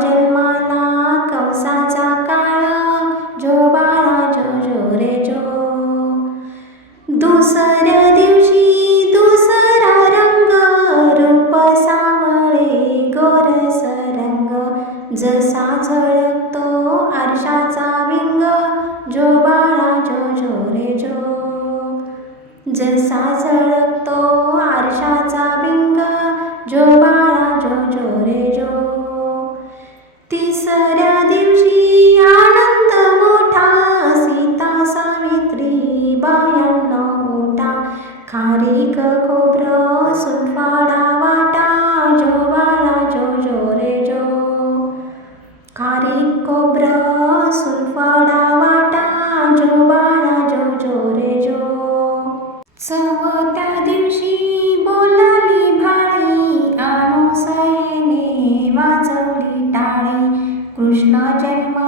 जन्माला कंसाचा काळा जो बाळा जो जो. रे जो दुसऱ्या दिवशी दुसरा रंग रूप सावळे गोरस रंग जसा झळकतो आरशाचा विंग जो बाळा जो जो. रे जो जसा झळ वाडा वाटा जो बाळा जो जो. रे जो दिवशी बोलाली भाळी आणू सयने वाजवली टाळी. कृष्ण जन्म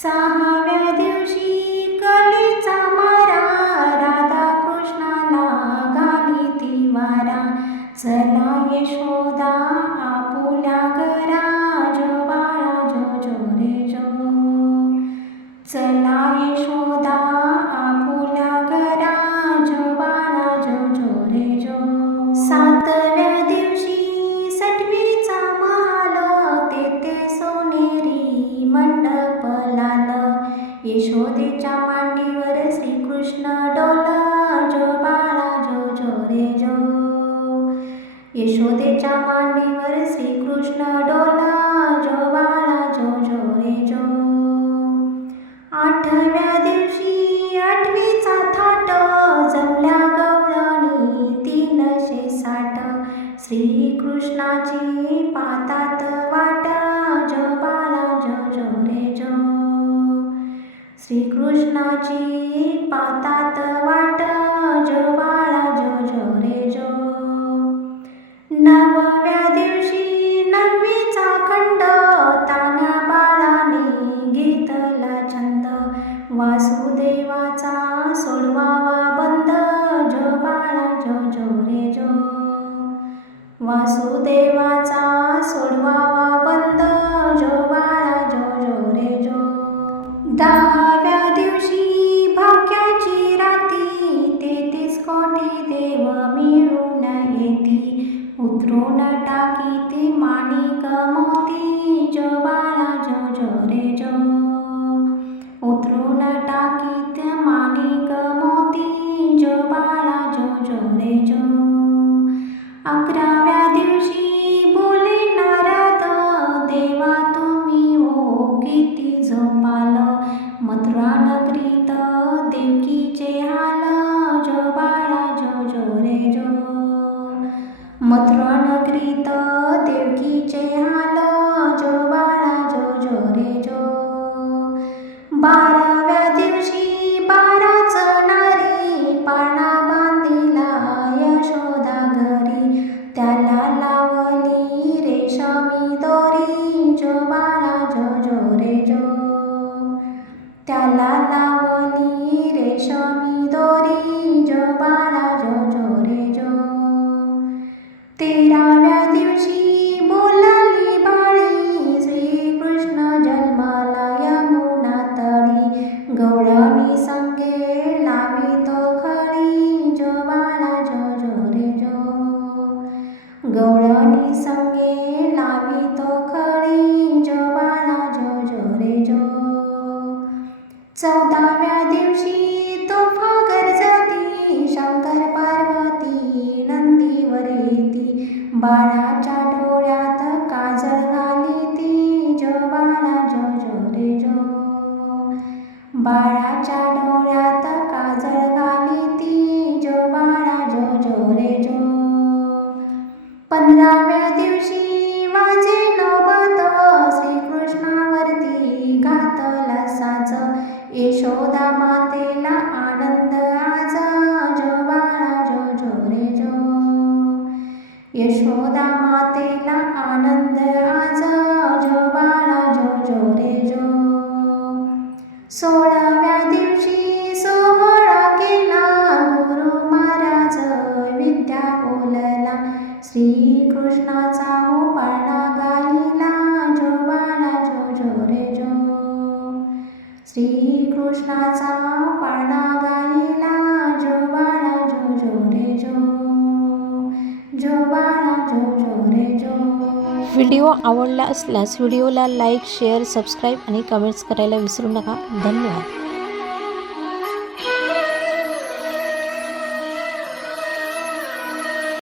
Sama. गंगेच्या मांडीवर श्रीकृष्ण डोला जो बाळा जो जो रे जो. आठव्या दिवशी आठवीचा थाट जमल्या गवळणी तीनशे साठ श्रीकृष्णाची पातात वाटा जो बाळा जो जो रे जो. श्रीकृष्णाची पातात वाटा जो वासुदेवाचा सोडवावा बंद. जो बाळा जो जो रे जो. दहाव्या दिवशी भाग्याची राती तेहतीस कोटी देव मिळून येती. उतरून टाकी ती माणिक मोती जो बाळा जो जो रे जो. उतरून टाकीत माणिक मोती जो बाळा जो जो रे जो. देवकीचे हार चौदाव्या दिवशी तोफा गरजती शंकर पार्वती नंदीवर येती. बाळाच्या જના દિવસી સોહળા કેલા महाराज विद्या बोलला. श्री कृष्णाचा जो जो जो जो. श्री कृष्णाचा जो. जो बाळा जो जो रे जो. व्हिडिओ आवडला असल्यास व्हिडिओला लाईक शेअर सबस्क्राईब आणि कमेंट्स करायला विसरू नका. धन्यवाद.